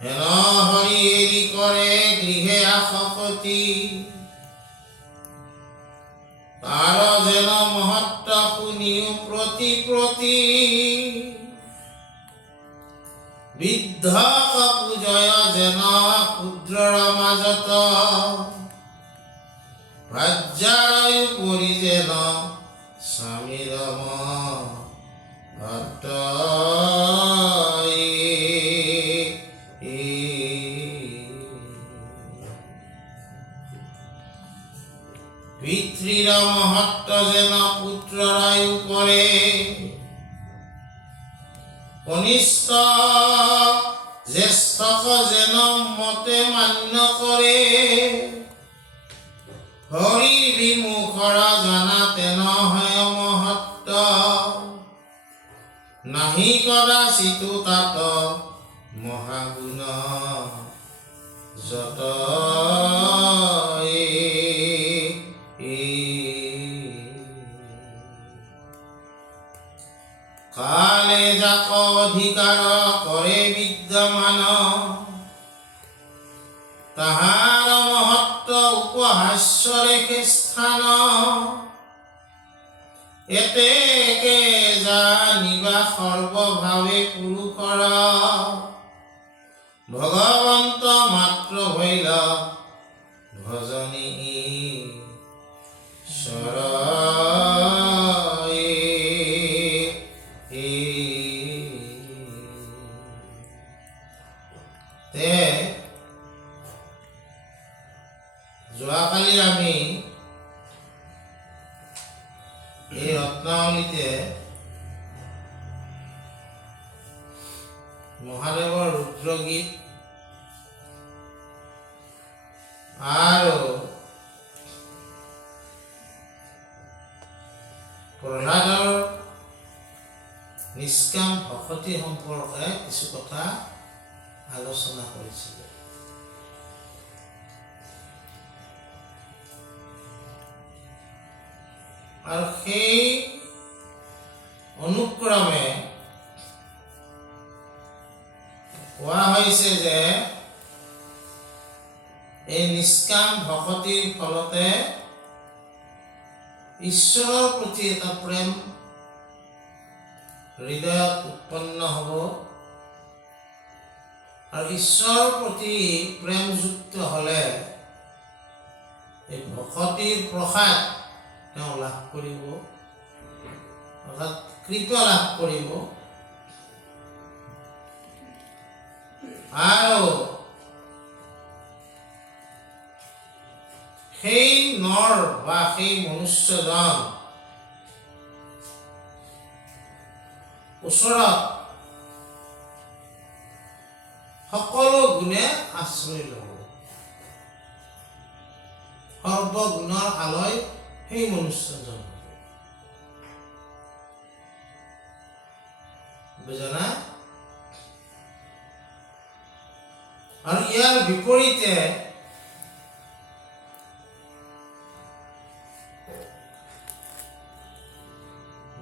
হেন হৰি এৰি কৰে গৃহে আসপতি আৰ যেন মহত্ব শুনিও প্ৰতি প্ৰতি বৃদ্ধক পূজয় যেন ক্ষুদ্ৰৰ মাজত ভাজ্যাৰ পৰি যেন স্বামীৰ ভক্ত পিতৃৰ মহত্ব যেন পুত্ৰৰ উপৰে কনিষ্ঠ জ্যেষ্ঠক যেন মতে মান্য কৰে হৰি বিমুখৰ জানা তেন হয় মহত্ব নাহি কদাচিতো তাত মহাগুণ যত কালে যাক অধিকাৰ কৰে বিদ্যমান তাহাৰ মহত্ব উপহাস্য ৰেখে স্থান এতেকে জানিবা সৰ্বভাৱে পুৰুষৰ ভগৱন্ত মাত্ৰ হৈল ভজনী ঈশ্বৰ যোৱাকালি আমি এই ৰত্নাৱলীতে মহাদেৱৰ ৰুদ্ৰগীত আৰু প্ৰহ্লাদৰ নিষ্কাম ভকতি সম্পৰ্কে কিছু কথা আলোচনা কৰিছিলোঁ। আৰু সেই অনুক্ৰমে কোৱা হৈছে যে এই নিষ্কাম ভকতিৰ ফলতে ঈশ্বৰৰ প্ৰতি এটা প্ৰেম হৃদয়ত উৎপন্ন হ'ব আৰু ঈশ্বৰৰ প্ৰতি প্ৰেমযুক্ত হ'লে এই ভকতিৰ প্ৰসাদ তেওঁ লাভ কৰিব অৰ্থাৎ কৃপা লাভ কৰিব আৰু সেই নৰ বা সেই মনুষ্যজন ওচৰত সকলো গুণে আশ্ৰয় ল'ব সৰ্বগুণৰ আলয় সেই মনুষ্যজন বুজা আৰু ইয়াৰ বিপৰীতে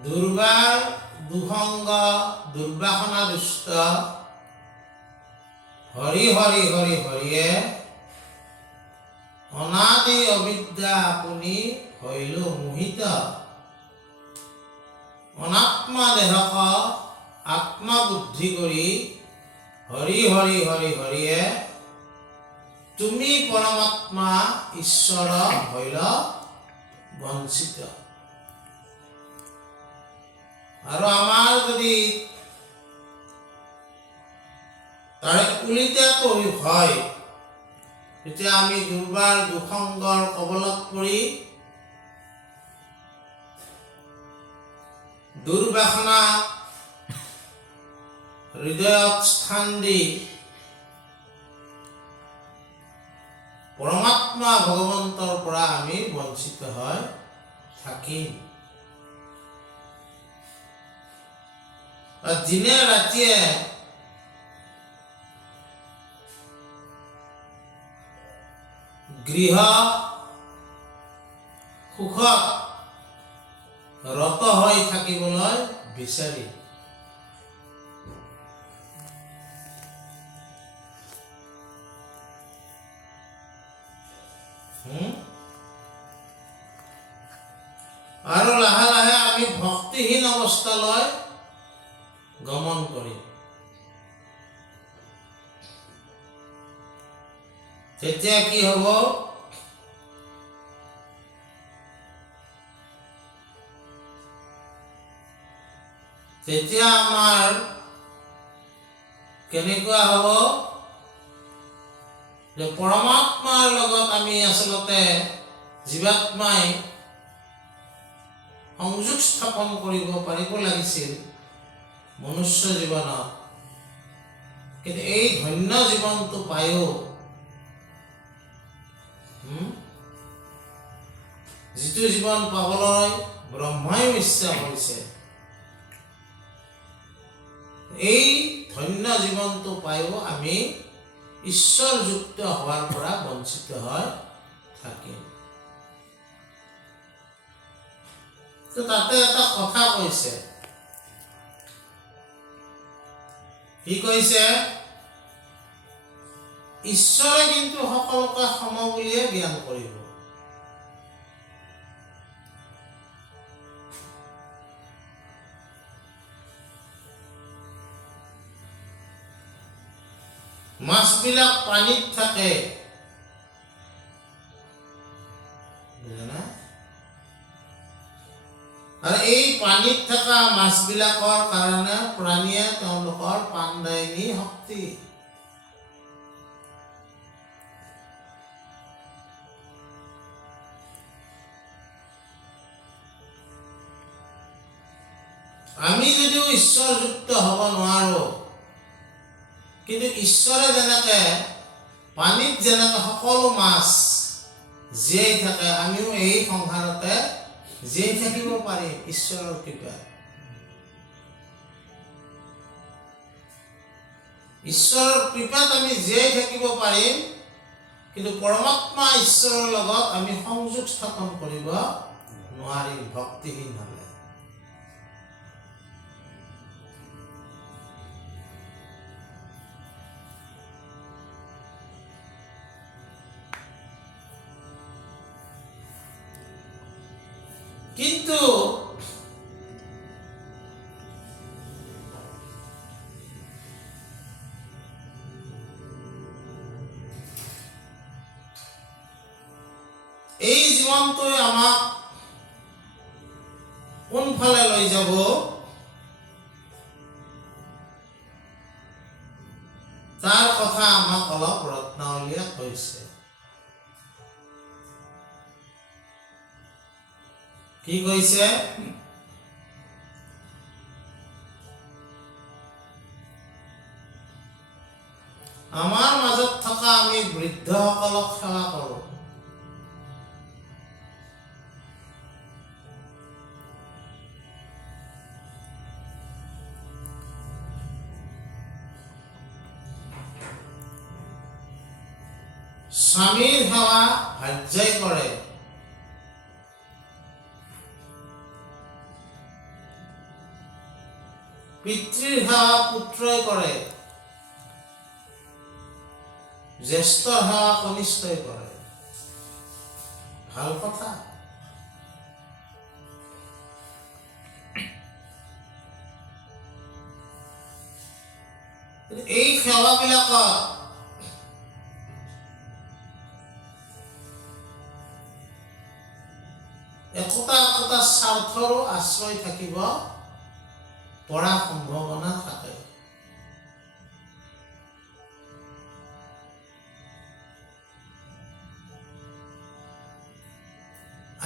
দুৰ্বাৰ দুসংগ দুৰ্বাসনা দুষ্ট হৰি হৰি হৰি হৰিয়ে অনাদি অবিদ্যা আপুনি হইল মোহিত অনাত্মা দেহক আত্মা বুদ্ধি কৰি হৰি হৰি হৰি হৰিয়ে তুমি পৰমাত্মা ঈশ্বৰ হইল বঞ্চিত। আৰু আমাৰ যদি তাৰে উলিটাকৈ হয় তেতিয়া আমি দুৰ্বাৰ দুসংগৰ কবলত পৰি দুৰ্বাসনা হৃদয়ত স্থান দি পৰমাত্মা ভগৱন্তৰ পৰা আমি বঞ্চিত হৈ থাকিম। দিনে ৰাতিয়ে গৃহ সুখত ৰত হৈ থাকিবলৈ বিচাৰি আৰু লাহে লাহে আমি ভক্তিহীন অৱস্থালৈ গমন কৰিম। তেতিয়া কি হ'ব? তেতিয়া আমাৰ কেনেকুৱা হ'ব যে পৰমাত্মাৰ লগত আমি আচলতে জীৱাত্মাই সংযোগ স্থাপন কৰিব পাৰিব লাগিছিল মনুষ্য জীৱনত, কিন্তু এই ধন্য জীৱনটো পায়ো যিটো জীৱন পাবলৈ ব্ৰহ্মাই ইচ্ছা কৰিছে, এই ধন্য জীৱনটো পায়ো আমি ঈশ্বৰযুক্ত হোৱাৰ পৰা বঞ্চিত হৈ থাকিম। তো তাতে এটা কথা কৈছে, কি কৈছে? ঈশ্বৰে কিন্তু সকলোকে সম বুলিয়ে জ্ঞান কৰিব। মাছবিলাক পানীত থাকে, আৰু এই পানীত থকা মাছবিলাকৰ কাৰণে প্ৰাণীয়ে তেওঁলোকৰ প্ৰাণদায়িনী শক্তি। আমি যদিও ঈশ্বৰযুক্ত হ'ব নোৱাৰো, কিন্তু ঈশ্বৰে যেনেকে পানীত যেনেকে সকলো মাছ জীয়াই থাকে, আমিও এই সংসাৰতে জীয়াই থাকিব পাৰিম ঈশ্বৰৰ কৃপাত। ঈশ্বৰৰ কৃপাত আমি জীয়াই থাকিব পাৰিম, কিন্তু পৰমাত্মা ঈশ্বৰৰ লগত আমি সংযোগ স্থাপন কৰিব নোৱাৰিম ভক্তিহীন হ'লে। কিন্তু এই জীৱনটোৱে আমাক কোনফালে লৈ যাব, তাৰ কথা আমাক অলপ ৰত্নাৱলীয়ে কৈছে। কি কৈছে? আমাৰ মাজত থকা আমি বৃদ্ধসকলক সেৱা কৰোঁ। স্বামীৰ সেৱা ভাৰ্যাই কৰে, পিতৃৰ সেৱা পুত্ৰই কৰে, জ্যেষ্ঠৰ সেৱা কনিষ্ঠই কৰে। ভাল কথা। এই সেৱাবিলাকৰ একোটা একোটা স্বাৰ্থৰো আশ্ৰয় থাকিব পৰা সম্ভাৱনা থাকে।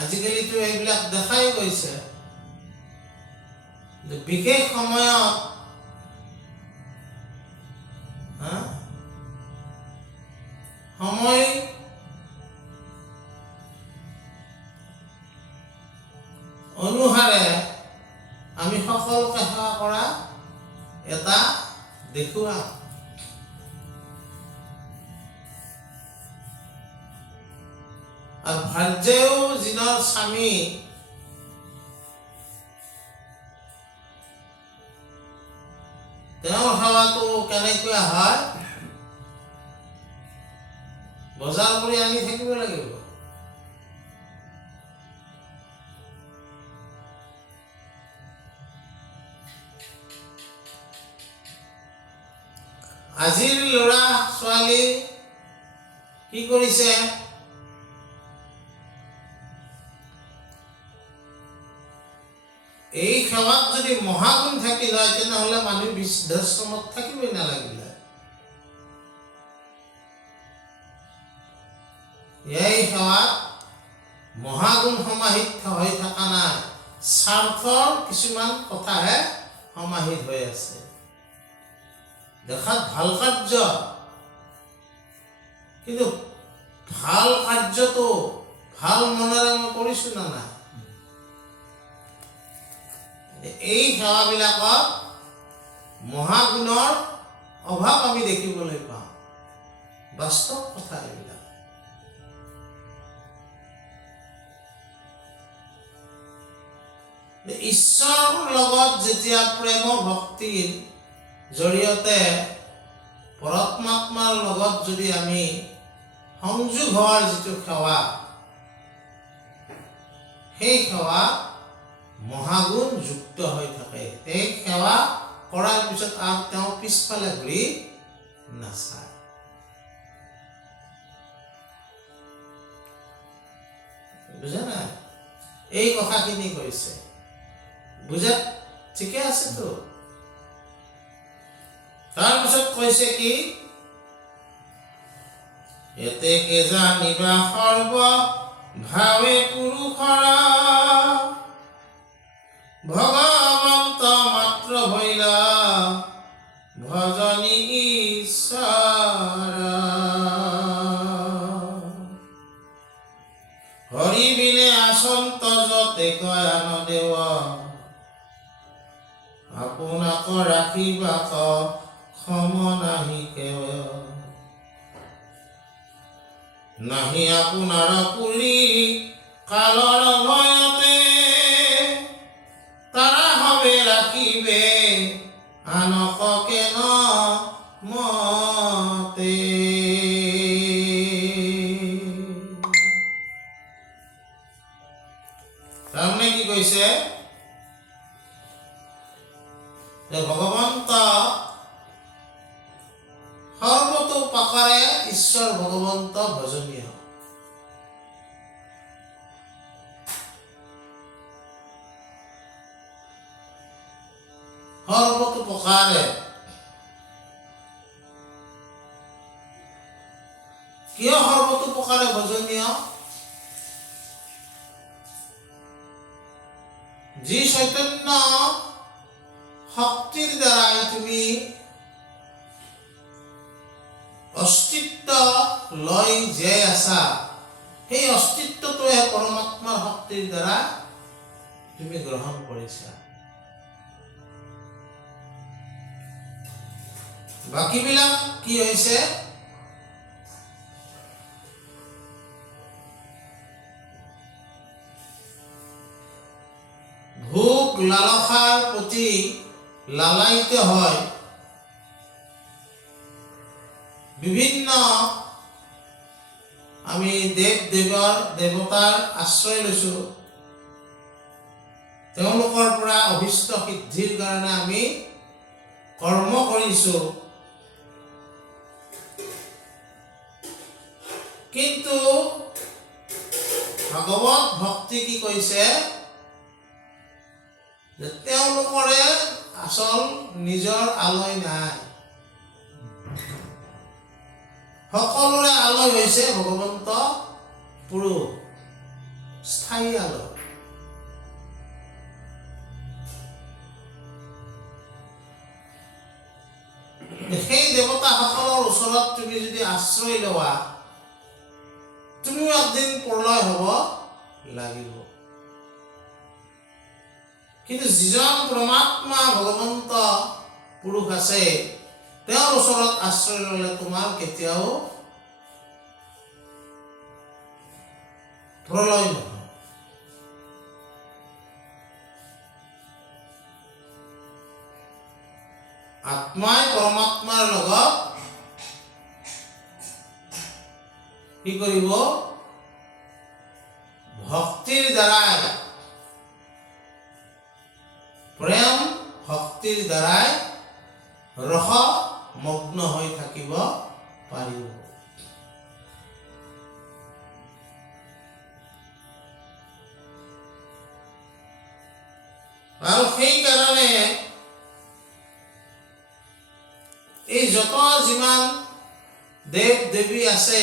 আজিকালিতো এইবিলাক দেখাই গৈছে, বিশেষ সময়ত সময় অনুসাৰে আমি সকলোকে সেৱা কৰা এটা দেখুৱা। আৰু ভাৰ্যাও যিনৰ স্বামী তেওঁৰ সেৱাটো কেনেকুৱা হয়, বজাৰ কৰি আনি থাকিব লাগিব। আজিৰ ল'ৰা ছোৱালী কি কৰিছে? এই সেৱাত যদি মহাগুণ থাকিল হয় তেনেহ'লে মানুহ বৃদ্ধাশ্ৰমত থাকিবই নালাগিলে। এই সেৱাত মহাগুণ সমাহিত হৈ থকা নাই, স্বাৰ্থৰ কিছুমান কথাহে সমাহিত হৈ আছে। দেখাত ভাল কাৰ্য, কিন্তু ভাল কাৰ্যটো ভাল মনেৰে মই কৰিছো না নাই? এই সেৱাবিলাকত মহাগুণৰ অভাৱ আমি দেখিবলৈ পাওঁ। বাস্তৱ কথা এইবিলাক। ঈশ্বৰৰ লগত যেতিয়া প্ৰেম ভক্তিৰ জৰিয়তে পৰমাত্মাৰ লগত যদি আমি সংযোগ হোৱাৰ যিটো সেৱা, সেই সেৱা মহাগুণ যুক্ত হৈ থাকে। এই সেৱা কৰাৰ পিছত আৰু তেওঁ পিছফালে ঘূৰি নাচায়। বুজা নাই? এই কথাখিনি কৈছে, বুজা ঠিকে আছেতো? তাৰপিছত কৈছে কি? এতেকে জানিবা সৰ্ব ভাৱে পুৰুষৰা, ভগৱন্ত মাত্ৰ ভৈলা ভজনী ঈশ্বৰা। হৰি বিনে আচন্ত যতে গয়ান দেৱ, আপোনাক ৰাখিবাক ক্ষম নাহি কেৱ। নাহি আপোনাৰ পুৰি কালৰ ভয়তে, তাৰা হবে ৰাখিবে আনক কেন মতে। তাৰমানে কি কৈছে? যে ভগৱন্ত সৰ্বতো প্ৰকাৰে ঈশ্বৰ ভগৱন্ত ভজনীয়। সৰ্বতো প্ৰকাৰে। কিয় সৰ্বতো প্ৰকাৰে ভজনীয়? যি চৈতন্য শক্তিৰ দ্বাৰাই তুমি অস্তিত্ব লৈ জীয়াই আছা, সেই অস্তিত্বটোৱে পৰমাত্মাৰ শক্তিৰ দ্বাৰা তুমি গ্ৰহণ কৰিছা। বাকীবিলাক কি হৈছে? ভোগ লালসাৰ প্ৰতি লালায়িত হয়, বিভিন্ন আমি দেৱতাৰ আশ্ৰয় লৈছো, তেওঁলোকৰ পৰা অভিষ্ট সিদ্ধিৰ কাৰণে আমি কৰ্ম কৰিছো। কিন্তু ভাগৱত ভক্তি কি কৈছে? যে তেওঁলোকৰে আচল নিজৰ আলয় নাই, সকলোৰে আলয় হৈছে ভগৱন্ত পুৰুষ, স্থায়ী আলয়। সেই দেৱতাসকলৰ ওচৰত তুমি যদি আশ্ৰয় লোৱা, তুমিও একদিন প্ৰলয় হ'ব লাগিব। কিন্তু যিজন পৰমাত্মা ভগৱন্ত পুৰুষ আছে, তেওঁৰ ওচৰত আশ্ৰয় ল'লে তোমাৰ কেতিয়াও প্ৰলয় নহয়। আত্মাই পৰমাত্মাৰ লগত কি কৰিব? ভক্তিৰ দ্বাৰাই, প্ৰেম ভক্তিৰ দ্বাৰাই ৰস মগ্ন মগ্ন হৈ থাকিব পাৰিব। আৰু সেইকাৰণে এই যত যিমান দেৱ দেৱী আছে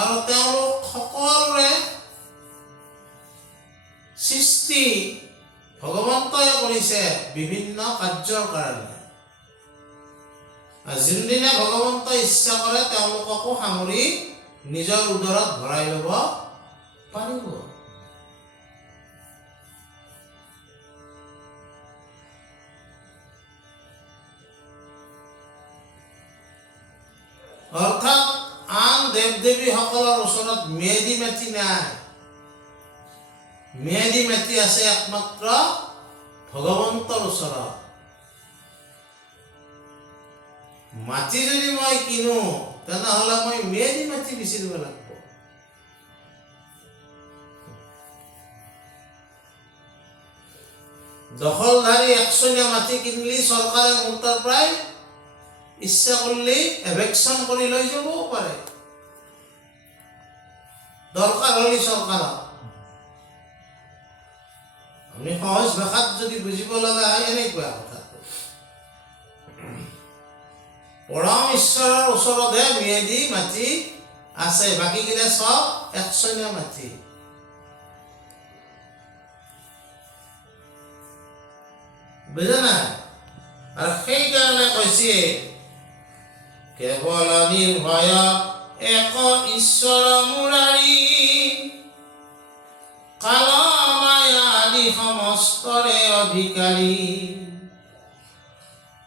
আৰু তেওঁলোক সকলোৰে সৃষ্টি ভগৱন্তই কৰিছে বিভিন্ন কাৰ্যৰ কাৰণে। যোনদিনা ভগৱন্তই ইচ্ছা কৰে তেওঁলোককো সামৰি নিজৰ উদৰত ভৰাই ল'ব পাৰিব। অৰ্থাৎ আন দেৱ দেৱীসকলৰ ওচৰত মেদি মাটি নাই। মেদি মাটি আছে একমাত্ৰ ভগৱন্তৰ ওচৰত। মাটি যদি মই কিনো তেনেহ'লে মই মেদি মাটি বিচাৰিব লাগিব। দখলধাৰী একচনীয়া মাটি কিনিলে চৰকাৰে মোৰ তাৰ পৰাই ইচ্ছা কৰিলে এভেকশ্যন কৰি লৈ যাবও পাৰে, দৰকাৰ হ'লে চৰকাৰক। আমি সহজ ভাষাত যদি বুজিব লগা হয় এনেকুৱা কথাটো। পৰম ঈশ্বৰৰ ওচৰতহে মেদি মাটি আছে, বাকীকেইটা চব একচনীয়া মাটি। বুজা নাই? আৰু সেইকাৰণে কৈছে কেৱল নিৰ্ভয় এক ঈশ্বৰ মুৰাৰী, কাল মায়া আদি সমস্তৰে অধিকাৰী,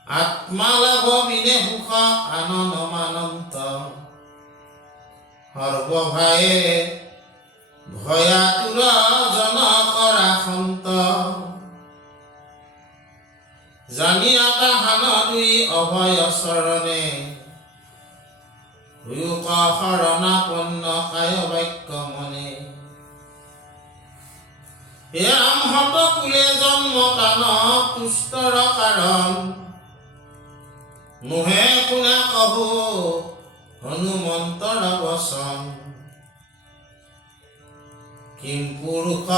আত্মালাভ বিনে সুখ আনন্দ মানন্ত, সৰ্বভায়ে ভয়াতুৰ জন কৰা সন্ত, জানিয়া তাহান দুই অভয় চৰণে, হুক শৰণাপন্ন কায় বাক্য মনে, হে আমহত কুলে জন্ম কান তুষ্টৰ কাৰণ, নোহে শুনা কহো হনুমন্তৰ বচন, কিম পুৰুষ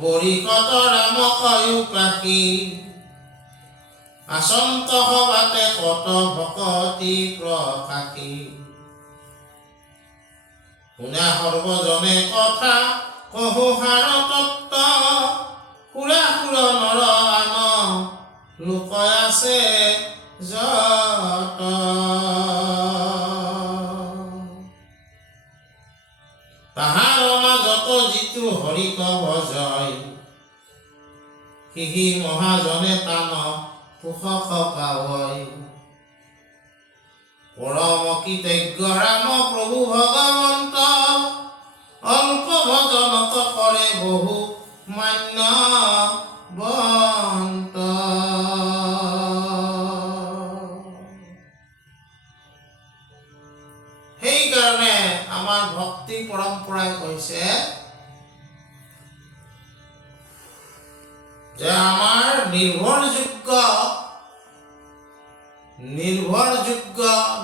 বৰিকত ৰাম কয়ু কাশী, আচন্ত সবাতে কত ভকতি প্ৰকাশী, শুনা সৰ্বজনে কথা কহু সাৰ তত্ত্ব, সুৰা সুৰ নৰ আন লোক আছে যত, তাহাৰ মাজত যিটো হৰিক ভজয়, সিহি মহাজনে তান পোষক পাৱয়, পৰম কৃতজ্ঞ ৰাম প্ৰভু ভগৱন্ত, অল্প ভজনত কৰে বহু মান্যৱন্ত। সেইকাৰণে আমাৰ ভক্তি পৰম্পৰাই কৈছে যে আমাৰ নিৰ্ভৰযোগ্য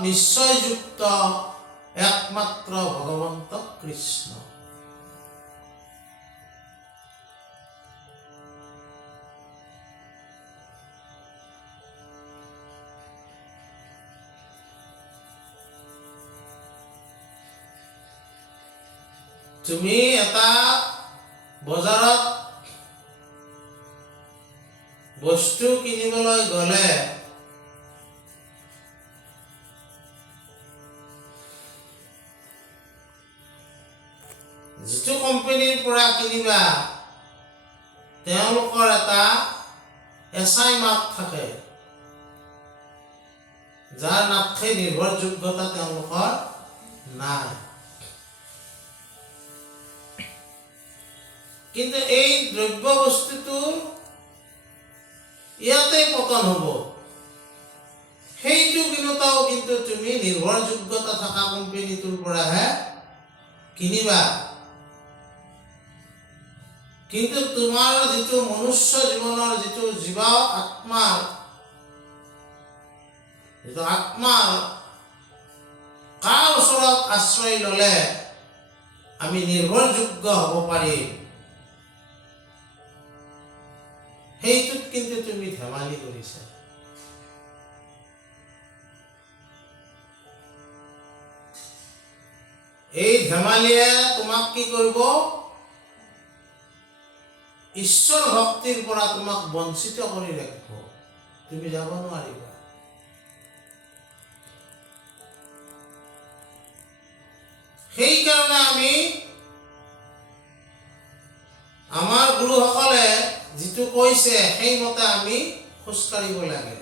নিশ্চয়যুক্ত একমাত্ৰ ভগৱন্ত কৃষ্ণ। তুমি এটা বজাৰত বস্তু কিনিবলৈ গ'লে যিটো কোম্পানীৰ পৰা কিনিবা তেওঁলোকৰ এটা এছআই মাৰ্ক থাকে, যাৰ নাথাকে নিৰ্ভৰযোগ্যতা তেওঁলোকৰ নাই। কিন্তু এই দ্ৰব্য বস্তুটো ইয়াতে পতন হ'ব, সেইটো কিনোতাও কিন্তু তুমি নিৰ্ভৰযোগ্যতা থকা কোম্পানীটোৰ পৰাহে কিনিবা। কিন্তু তোমাৰ যিটো মনুষ্য জীৱনৰ যিটো জীৱ আত্মাৰ যিটো আত্মাৰ কাৰ ওচৰত আশ্ৰয় ল'লে আমি নিৰ্ভৰযোগ্য হ'ব পাৰিম, সেইটোত কিন্তু তুমি ধেমালি কৰিছা। এই ধেমালিয়ে তোমাক কি কৰিব? ঈশ্বৰ ভক্তিৰ পৰা তোমাক বঞ্চিত কৰি ৰাখিব, তুমি যাব নোৱাৰিবা। সেইকাৰণে আমি আমাৰ গুৰুসকলে যিটো কৈছে সেইমতে আমি খোজকাঢ়িব লাগে।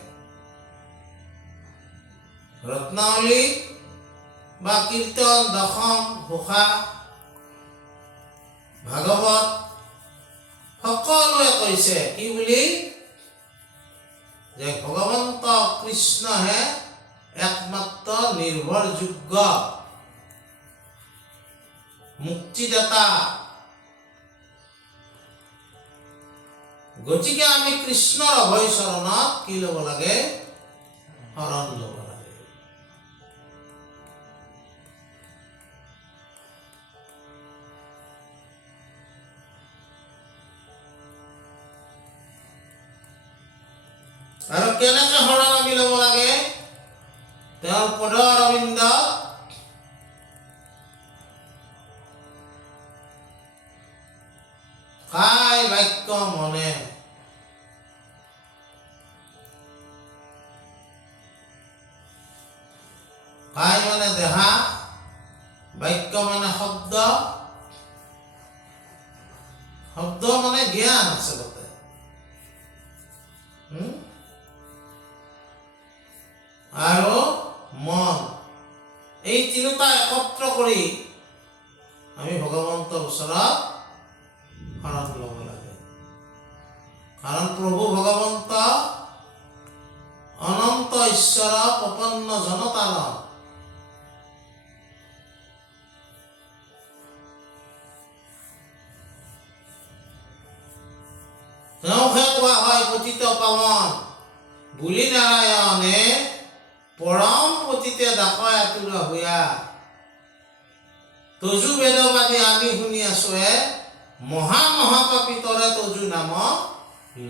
ৰত্নাৱলী বা কীৰ্তন, দশম, ঘোষা, ভাগৱত সকলোৱে কৈছে কি বুলি? যে ভগৱন্ত কৃষ্ণহে একমাত্ৰ নিৰ্ভৰযোগ্য মুক্তিদাতা। গতিকে আমি কৃষ্ণৰ অভয় চৰণত কি ল'ব লাগে? শৰণ ল'ব লাগে। আৰু কেনেকে শৰণ আমি ল'ব লাগে? তেওঁৰ পদ অৰবিন্দ কাই বাক্য মনে। কাই মানে দেহা, বাক্য মানে শব্দ, শব্দ মানে জ্ঞান আচলতে। আৰু মন, এই তিনিটা একত্ৰ কৰি আমি ভগৱন্তৰ ওচৰত শৰণ ল'ব লাগে। কাৰণ প্ৰভু ভগৱন্ত অনন্ত ঈশ্বৰ প্ৰপন্ন জনতাৰ। তেওঁকহে কোৱা হয় পতিত পাৱন, বুলি নাৰায়ণে পৰম পতিতে দাসয় আতুৰ হৈয়া। তজু বেদবাদী আমি শুনি আছো মহা মহাপাপিতৰে তজু নাম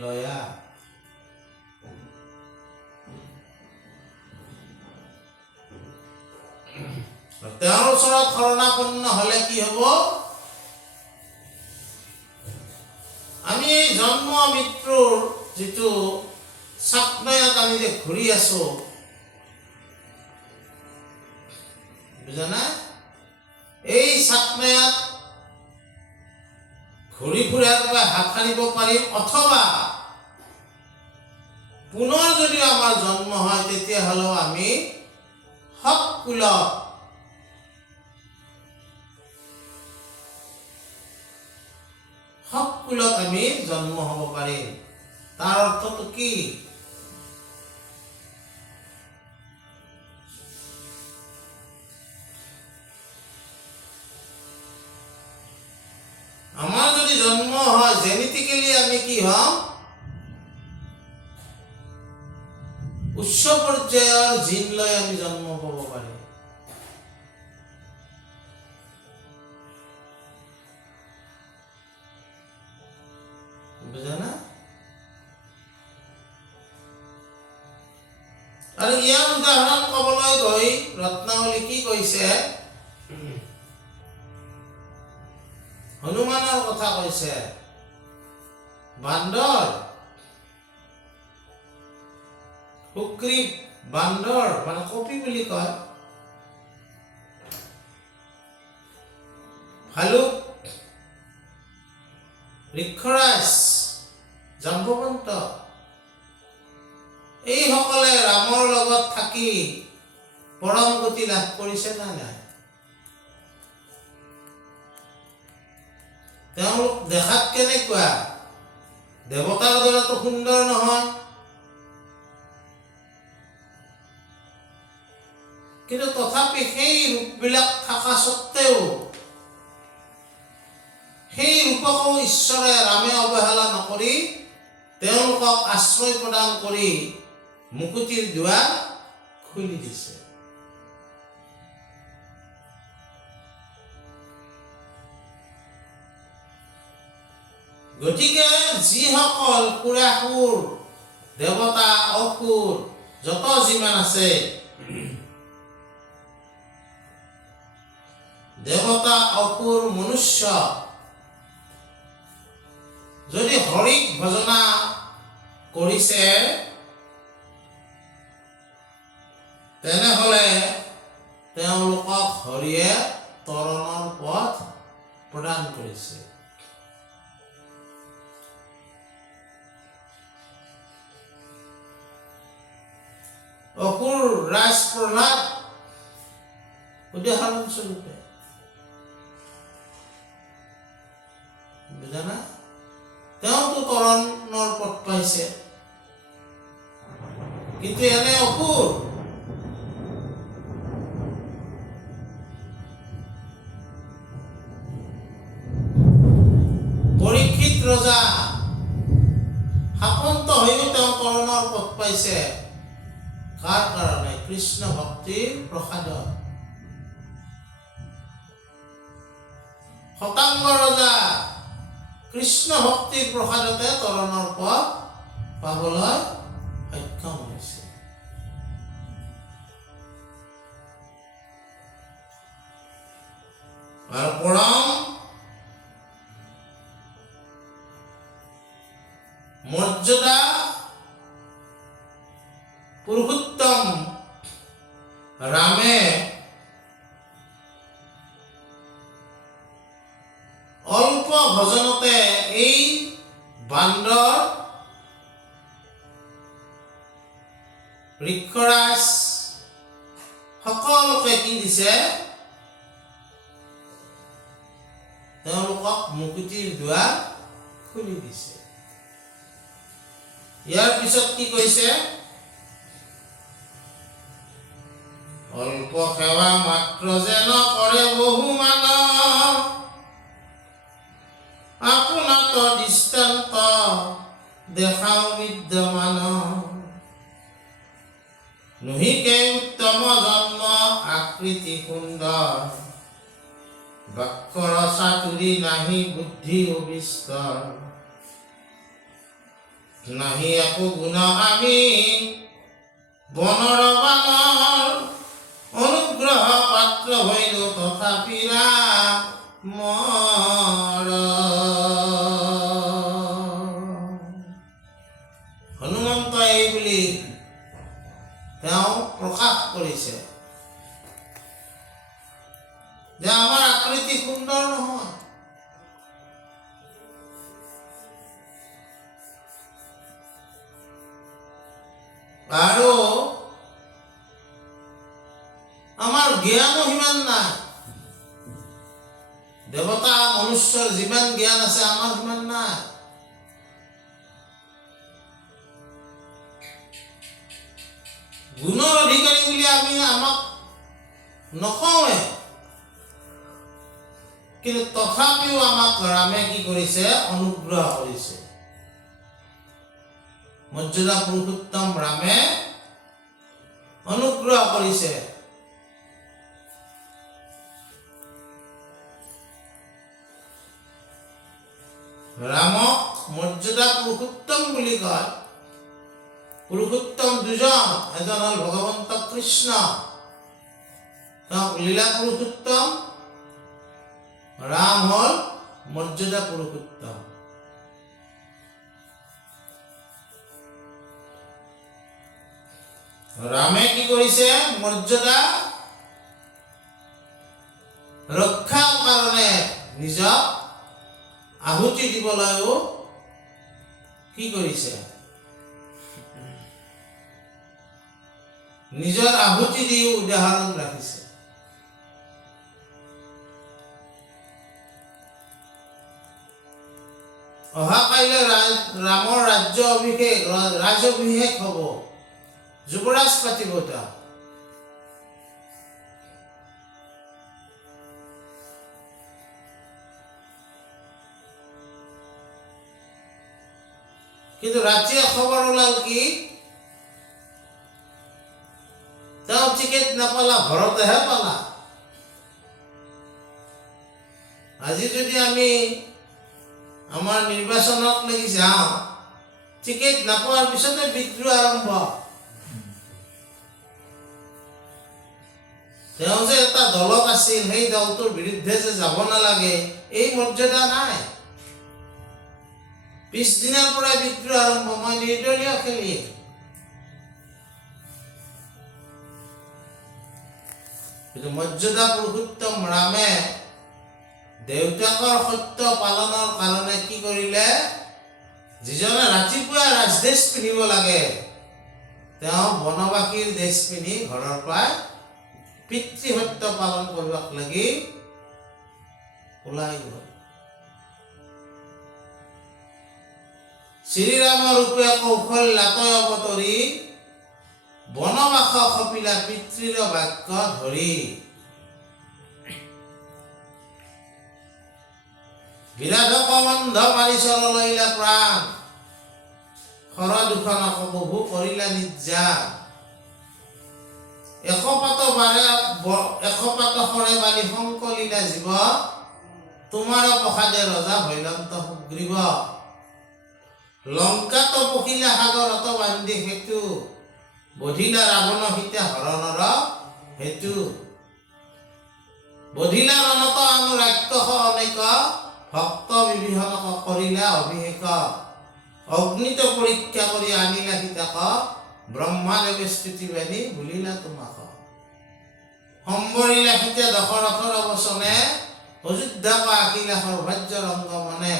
লয়া। তেওঁৰ ওচৰত শৰণাপন্ন হলে কি হব? আমি এই জন্ম মৃত্যুৰ যিটো চাকনৈয়াত আমি যে ঘূৰি আছো, বুজানা? এই চাকনৈয়াত ঘূৰি ফুৰাৰ পৰা হাত সাৰিব পাৰিম, অথবা পুনৰ যদি আমাৰ জন্ম হয় তেতিয়াহ'লেও আমি সৎকুলত আমি জন্ম হ'ব পাৰিম। তাৰ অৰ্থটো কি? আমাৰ যদি জন্ম হয় জেনেটিক্যালি আমি কি হম? উচ্চ পৰ্যায়ৰ জিন লৈ আমি জন্ম পাব পাৰিম। বুজানা? আৰু ইয়াৰ উদাহৰণ কবলৈ গৈ ৰত্নাৱলী কি কৈছে? হনুমানৰ কথা কৈছে। বান্দৰ, সুগ্ৰীৱ বান্দৰ মানে কপি বুলি কয়। ভালুক, ঋক্ষৰাজ, জাম্বৱন্ত, এইসকলে ৰামৰ লগত থাকি পৰম গতি লাভ কৰিছে না নাই? তেওঁলোক দেখাত কেনেকুৱা? দেৱতাৰ দৰেতো সুন্দৰ নহয়, কিন্তু তথাপি সেই ৰূপবিলাক থকা সত্ত্বেও সেই ৰূপকো ঈশ্বৰে ৰামে অৱহেলা নকৰি তেওঁলোকক আশ্ৰয় প্ৰদান কৰি মুকুতিৰ দুৱাৰ খুলি দিছে। গতিকে যিসকল সুৰাসুৰ, দেৱতা, অসুৰ যত যিমান আছে, দেৱতা, অসুৰ, মনুষ্য যদি হৰিক ভজনা কৰিছে, তেনেহলে তেওঁলোকক হৰিয়ে তৰণৰ পথ প্ৰদান কৰিছে। অসুৰ ৰাজ প্ৰহ্লাদ উদাহৰণস্বৰূপে, বুজা না? তেওঁতো তৰণৰ পথ পাইছে, কিন্তু এনে অসুৰ পৰীক্ষিত ৰজা শাপন্ত হৈও তেওঁ তৰণৰ পথ পাইছে। কাৰ কাৰণে? কৃষ্ণ ভক্তিৰ প্ৰসাদত। শতাংগ ৰজা কৃষ্ণ ভক্তিৰ প্ৰসাদতে তৰণৰ পথ পাবলৈ সক্ষম হৈছে। আৰু পৰম মৰ্যাদা পুৰুষোত্তম ৰামে অল্প ভজনতে এই বান্দৰ, বৃক্ষৰাজ সকলোকে কি দিছে? তেওঁলোকক মুকুতিৰ দুৱাৰ খুলি দিছে। ইয়াৰ পিছত কি কৈছে? অল্প সেৱা মাত্ৰ যেন কৰে বহু মানৱ, আপোনাত দৃষ্টান্ত দেখাও বিদ্যমান। নহিকে উত্তম জন্ম আকৃতি সুন্দৰ, বাক্যৰ চাতুৰি নাহি বুদ্ধি অবিস্তৰ। নাহি একো গুণ আমি বনৰ বানৰ, অনুগ্ৰহ পাত্ৰ হইল তথাপি ৰামৰ। হনুমন্ত এই বুলি তেওঁ প্ৰকাশ কৰিছে যে আমাৰ আকৃতি সুন্দৰ নহয়, আৰু আমাৰ জ্ঞানো সিমান নাই। দেৱতা মনুষ্যৰ যিমান জ্ঞান আছে আমাৰ সিমান নাই। গুণৰ অধিকাৰী বুলি আমি আমাক নকওঁৱে, কিন্তু তথাপিও আমাক ৰামে কি কৰিছে? অনুগ্ৰহ কৰিছে। মৰ্যাদা পুৰুষোত্তম ৰামে অনুগ্ৰহ কৰিছে। ৰামক মৰ্যাদা পুৰুষোত্তম বুলি কয়। পুৰুষোত্তম দুজন, এজন হল ভগৱন্ত কৃষ্ণ, তেওঁক লীলা পুৰুষোত্তম, ৰাম হল মৰ্যাদা পুৰুষোত্তম। ৰামে কি কৰিছে? মৰ্যাদা ৰক্ষাৰ কাৰণে নিজক আহুতি দিবলৈও কি কৰিছে? নিজৰ আহুতি দিও উদাহৰণ ৰাখিছে। অহাকাইলৈ ৰামৰ ৰাজ্য অভিষেক, ৰাজঅভিষেক হব, যুৱৰাজ পাতিব তেওঁ। কিন্তু ৰাতিয়ে খবৰ ওলাল কি তেওঁ টিকেট নাপালা, ঘৰতেহে পালা। আজি যদি আমি আমাৰ নিৰ্বাচনত লাগি যাওঁ, টিকেট নাপোৱাৰ পিছতে বিদ্ৰোহ আৰম্ভ। তেওঁ যে এটা দলত আছিল, সেই দলটোৰ বিৰুদ্ধে যে যাব নালাগে, এই মৰ্যাদা নাই। পিছদিনাৰ পৰাই বিদ্ৰোহ আৰম্ভ, মই নিৰ্দলীয় খেলি। কিন্তু মৰ্যাদা পুৰুষোত্তম ৰামে দেউতাকৰ সত্য পালনৰ কাৰণে কি কৰিলে? যিজনে ৰাতিপুৱা ৰাজদেশ পিন্ধিব লাগে, তেওঁ বনবাসীৰ দেশ পিন্ধি ঘৰৰ পৰা পিতৃ সত্য পালন কৰিব লাগি ওলাই গ'ল। শ্ৰীৰামৰ ৰূপে কৌশল্যাতয় অৱতৰি, বনবাস সপিলা পিতৃৰ বাক্য ধৰি। বিৰাধক বন্ধ মাৰি চল লইলা প্ৰাণ, সৰ দুখনক বহু কৰিলা নিৰ্যান। এশ পাত সৰে বালি সংকলিলা জীৱ, তোমাৰ প্ৰসাদে ৰজা হৈলন্ত সুগ্ৰীৱ। লংকাত পখিলা সাগৰত বান্ধি সেতু, বধিলা ৰাৱণ সীতা হৰণৰ হেতু। বধিলা ৰণত আনু ৰাক্ষস অনেক, ভক্ত বিভীষণক কৰিলা অভিষেক। অগ্নিত পৰীক্ষা কৰি আনিলা সীতাক, ব্ৰহ্মাদেৱে স্তুতি বাণী বুলিলা তোমাক। সম্বৰিলা সীতা দশৰথৰ বচনে, অযোধ্যাক আঁকিলা সৌভাগ্য ৰংগ মনে।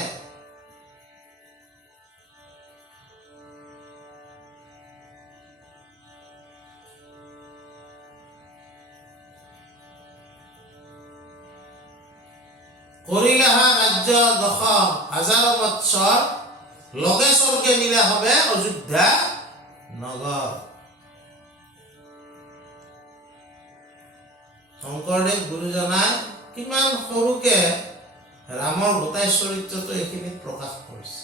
কৰিলা ৰাজ্য 10,000 বৎসৰ, লগে স্বৰ্গে নিলা হবে অযোধ্যা নগৰ। শংকৰদেৱ গুৰুজনাই কিমান সৰুকে ৰামৰ গোটাই চৰিত্ৰটো এইখিনিত প্ৰকাশ কৰিছে।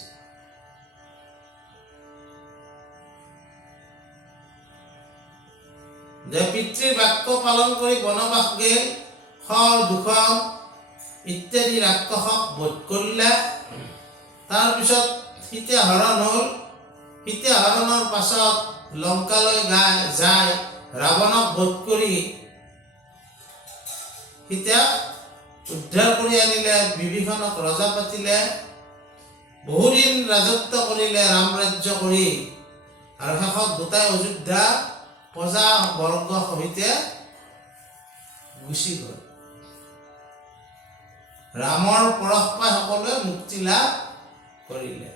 যে পিতৃৰ বাক্য পালন কৰি বনবাস গেল, খৰ দুখন ইত্যাদি ৰাক্ষসক বধ কৰিলে। তাৰপিছত সীতা হৰণ হ'ল। সীতা হৰণৰ পাছত লংকালৈ যায় ৰাৱণক বধ কৰি সীতাক উদ্ধাৰ কৰি আনিলে, বিভীষণক ৰজা পাতিলে, বহুদিন ৰাজত্ব কৰিলে ৰাম ৰাজ্য কৰি, আৰু শেষত দুটাই অযোধ্যা প্ৰজা বৰ্গ সহিতে গুচি গ'ল। ৰামৰ পৰশ পাই সকলোৱে মুক্তি লাভ কৰিলে।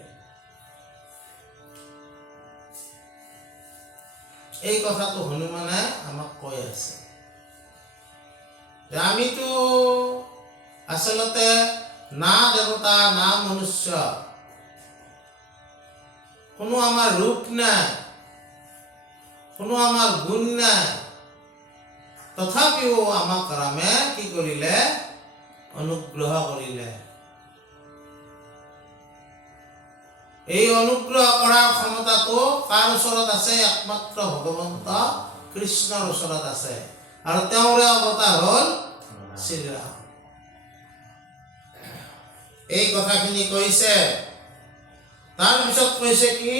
এই কথাটো হনুমানে আমাক কৈ আছে। আমিতো আচলতে না দেৱতা না মনুষ্য, কোনো আমাৰ ৰূপ নাই, কোনো আমাৰ গুণ নাই, তথাপিও আমাক ৰামে কি কৰিলে? অনুগ্ৰহ কৰিলে। এই অনুগ্ৰহ কৰাৰ ক্ষমতাটো কাৰ ওচৰত আছে? একমাত্ৰ ভগৱন্ত কৃষ্ণৰ ওচৰত আছে, আৰু তেওঁৰে অৱতাৰ হ'ল শ্ৰীৰাম। এই কথাখিনি কৈছে। তাৰপিছত কৈছে কি?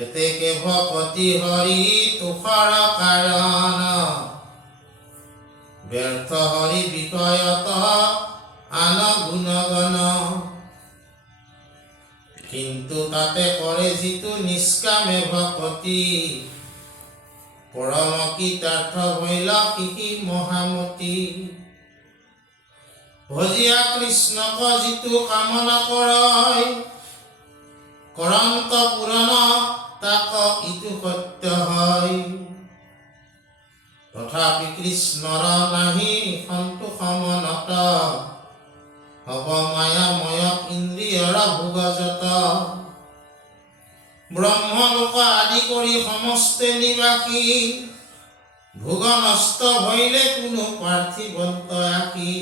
এতেকে ভকতি হৰি তুষাৰ কাৰণ, ব্যৰ্থ হৰি বিষয়ত আন গুণগণ। কিন্তু তাতে কৰে যিটো নিষ্কামে ভকতি, পৰম কীৰ্তাৰ্থ হৈল কৃষি মহামতি। ভজিয়া কৃষ্ণক যিটো কামনা কৰয়, কৰন্ত পুৰাণ তাক ইটো সত্য হয়। তথাপি কৃষ্ণৰ নাহি সন্তোষ মনত, হব মায়াময় ইন্দ্ৰিয়ৰ ভোগজত। ব্ৰহ্মলোক আদি কৰি সমস্তে নিবাসী, ভোগ নষ্ট ভইলে কোনো পাৰ্থিৱন্ত আঁকি।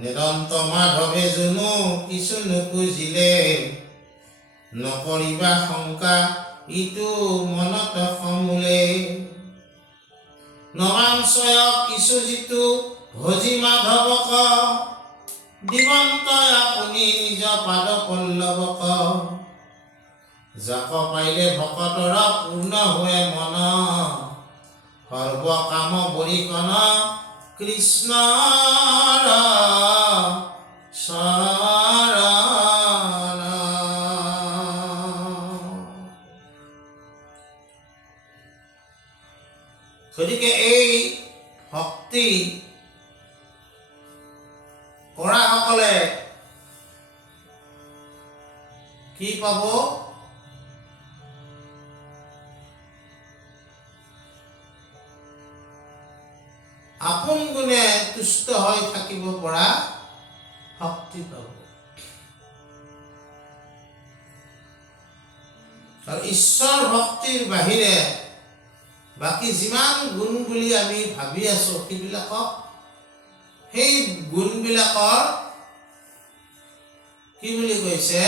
নিৰন্ত মাধৱে জুনো কিছু নুকুজিলে, নকৰিবা শংকা ইটো মনত সমূলে নৱাংশয় কিছু যিটো ভজি মাধৱক দিবন্ত আপুনি নিজ পাদ পল্লৱক যাক পাইলে ভকতৰ পূৰ্ণ হৈ মন সৰ্ব কাম বৰিকন কৃষ্ণৰ শৰণ। গতিকে এই ভক্তি কৰাসকলে কি পাব? আপোন গুণে তুষ্ট হৈ থাকিব পৰা শক্তি পাব। আৰু ঈশ্বৰ ভক্তিৰ বাহিৰে বাকী যিমান গুণ বুলি আমি ভাবি আছো সেইবিলাকক সেই গুণবিলাকৰ কি বুলি কৈছে?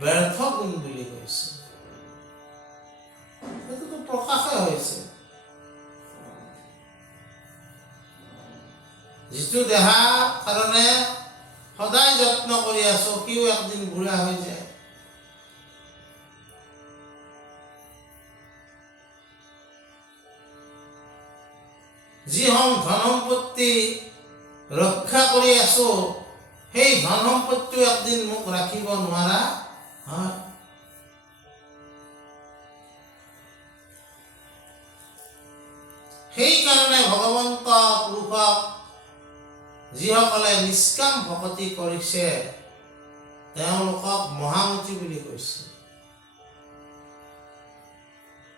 ব্যৰ্থ গুণ বুলি কৈছে। সেইটোতো প্ৰকাশে হৈছে। যিটো দেহাৰ কাৰণে সদায় যত্ন কৰি আছো সিও একদিন বুঢ়া হৈ যায়। যি ধন সম্পত্তি ৰক্ষা কৰি আছো সেই ধন সম্পত্তিও একদিন মোক ৰাখিব নোৱাৰা হয়। সেইকাৰণে ভগৱন্ত পুৰুষক যিসকলে নিষ্কাম ভক্তি কৰিছে তেওঁলোকক মহামতি বুলি কৈছে।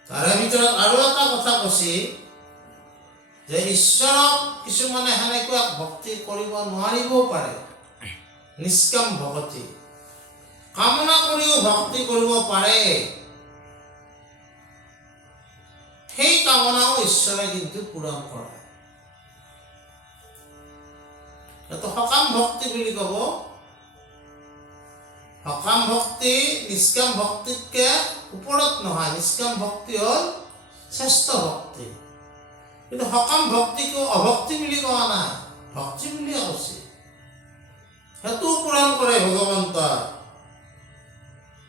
তাৰে ভিতৰত আৰু এটা কথা কৈছে যে ঈশ্বৰক কিছুমানে সেনেকুৱা ভক্তি কৰিব নোৱাৰিবও পাৰে। নিষ্কাম ভক্তি কামনা কৰিও ভক্তি কৰিব পাৰে। সেই কামনাও ঈশ্বৰে কিন্তু পূৰণ কৰে। এইটো সকাম ভক্তি বুলি ক'ব। সকাম ভক্তি নিষ্কাম ভক্তিতকে ওপৰত নহয়। নিষ্কাম ভক্তি হ'ল শ্ৰেষ্ঠ ভক্তি। কিন্তু সকাম ভক্তিকো অভক্তি বুলি কোৱা নাই, ভক্তি বুলিয়ে কৈছে। সেইটো পূৰণ কৰে ভগৱন্তই,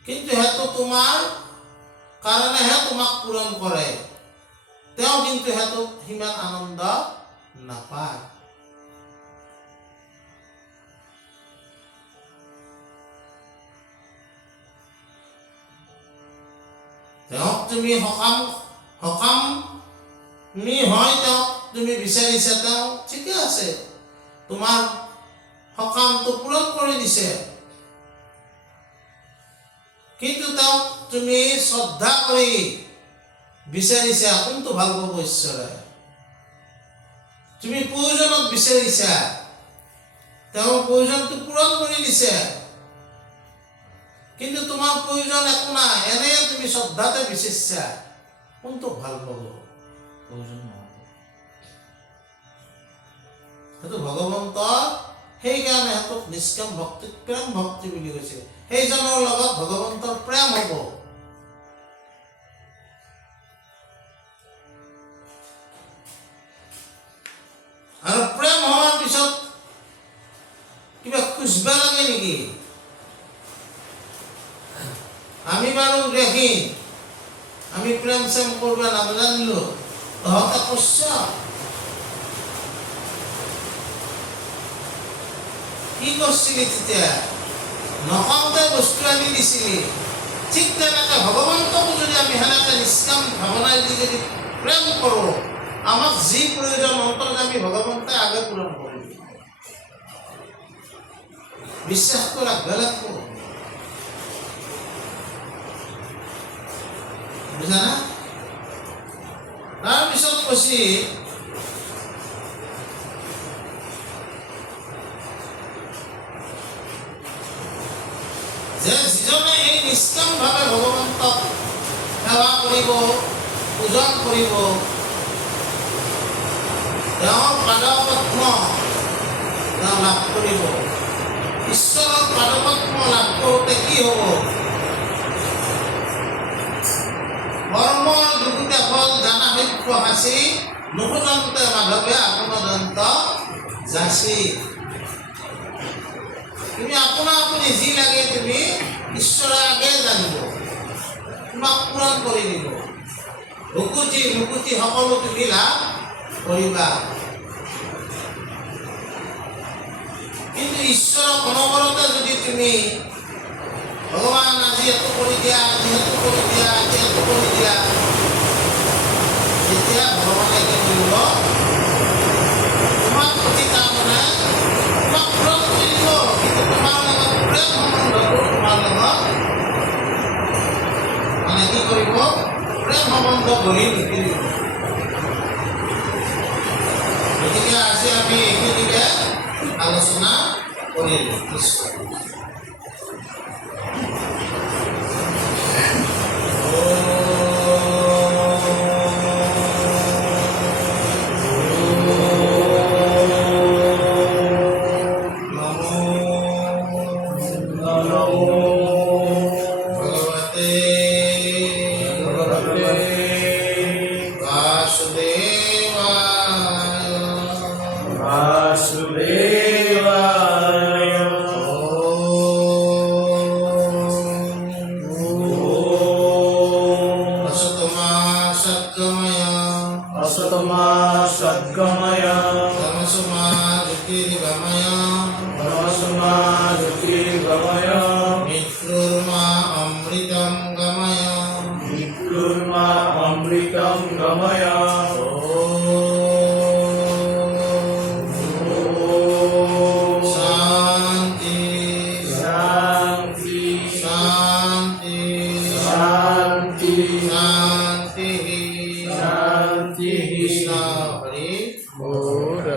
কিন্তু সেইটো তোমাৰ কাৰণেহে তোমাক পূৰণ কৰে। তেওঁ কিন্তু সেইটোত সিমান আনন্দ নাপায়। তেওঁক তুমি সকামী হয় তেওঁক তুমি বিচাৰিছা, তেওঁ ঠিকে আছে, তোমাৰ সকামটো পূৰণ কৰি দিছে। কিন্তু তেওঁক তুমি শ্ৰদ্ধা কৰি বিচাৰিছা, কোনটো ভাল পাব ঈশ্বৰে? তুমি প্ৰয়োজনত বিচাৰিছা, তেওঁৰ প্ৰয়োজনটো পূৰণ কৰি দিছে। কিন্তু তোমাৰ প্ৰয়োজন একো নাই, এনে তুমি শ্ৰদ্ধাতে বিচাৰিছা, কোনটো ভাল পাব? প্ৰয়োজন নহ'ব। সেইটো ভগৱন্ত, সেইকাৰণে সিহঁতক নিষ্কাম ভক্তি প্ৰেম ভক্তি বুলি কৈছে। সেইজনৰ লগত ভগৱন্তৰ প্ৰেম হ'ব। আৰু প্ৰেম হোৱাৰ পিছত কিবা খুজিবা লাগে নেকি? আমি বাৰু দেখি আমি প্ৰেম চেম কৰিব নাজানিলো, তহঁতে কৈছ কি কৰিছিলি তেতিয়া? নকওঁতে বস্তু আনি দিছিলি। ঠিক তেনেকে ভগৱন্তকো যদি আমি সেনেকে নিষ্কাম ভাৱনাই দি যদি প্ৰেম কৰোঁ, আমাক যি প্ৰয়োজন অন্তত আমি ভগৱন্তে আগে পূৰণ কৰিম। বিশ্বাসটো ৰাখিব লাগিব। বুজা না? তাৰপিছত কৈছি যে যিজনে এই নিষ্কামভাৱে ভগৱন্তক সেৱা কৰিব, পূজন কৰিব, তেওঁৰ পাদপদ্ম তেওঁ লাভ কৰিব। ঈশ্বৰৰ পাদপদ্ম লাভ কৰোঁতে কি হ'ব? মুখ হাসি নুখুদন্তে মাধৱে আপোনদন্ত যাচি। তুমি আপোনা আপুনি যি লাগে তুমি ঈশ্বৰে আগে জানিব, তোমাক পূৰণ কৰি দিব। ভুকুটি মুকুটি সকলো তুমি লাভ কৰিবা। কিন্তু ঈশ্বৰৰ অনবৰতে যদি তুমি ভগৱান আজি এইটো কৰি দিয়া, আজি সেইটো কৰি দিয়া, আজি এইটো কৰি দিয়া, তেতিয়া ভগৱানে কি কৰিব? তোমাক প্ৰতি তাৰমানে তোমাক পূৰণ কৰি দিব, কিন্তু তোমাৰ লগত প্ৰেম সম্বন্ধটো তোমাৰ লগত মানে কি কৰিব? প্ৰেম সম্বন্ধ গঢ়ি নুতুলিব। গতিকে আজি আমি এইখিনিকে আলোচনা কৰিলোঁ। असतमा सद्गमय तमसुमा ज्योतिर्गमय तमसुमा ज्योतिर्गमय मृत्युर्मा अमृतं गमय मृत्युर्मा अमृतं गमय शान्ति शान्ति शान्ति शान्ति शान्तिः शान्तिः कृष्ण हरि बोल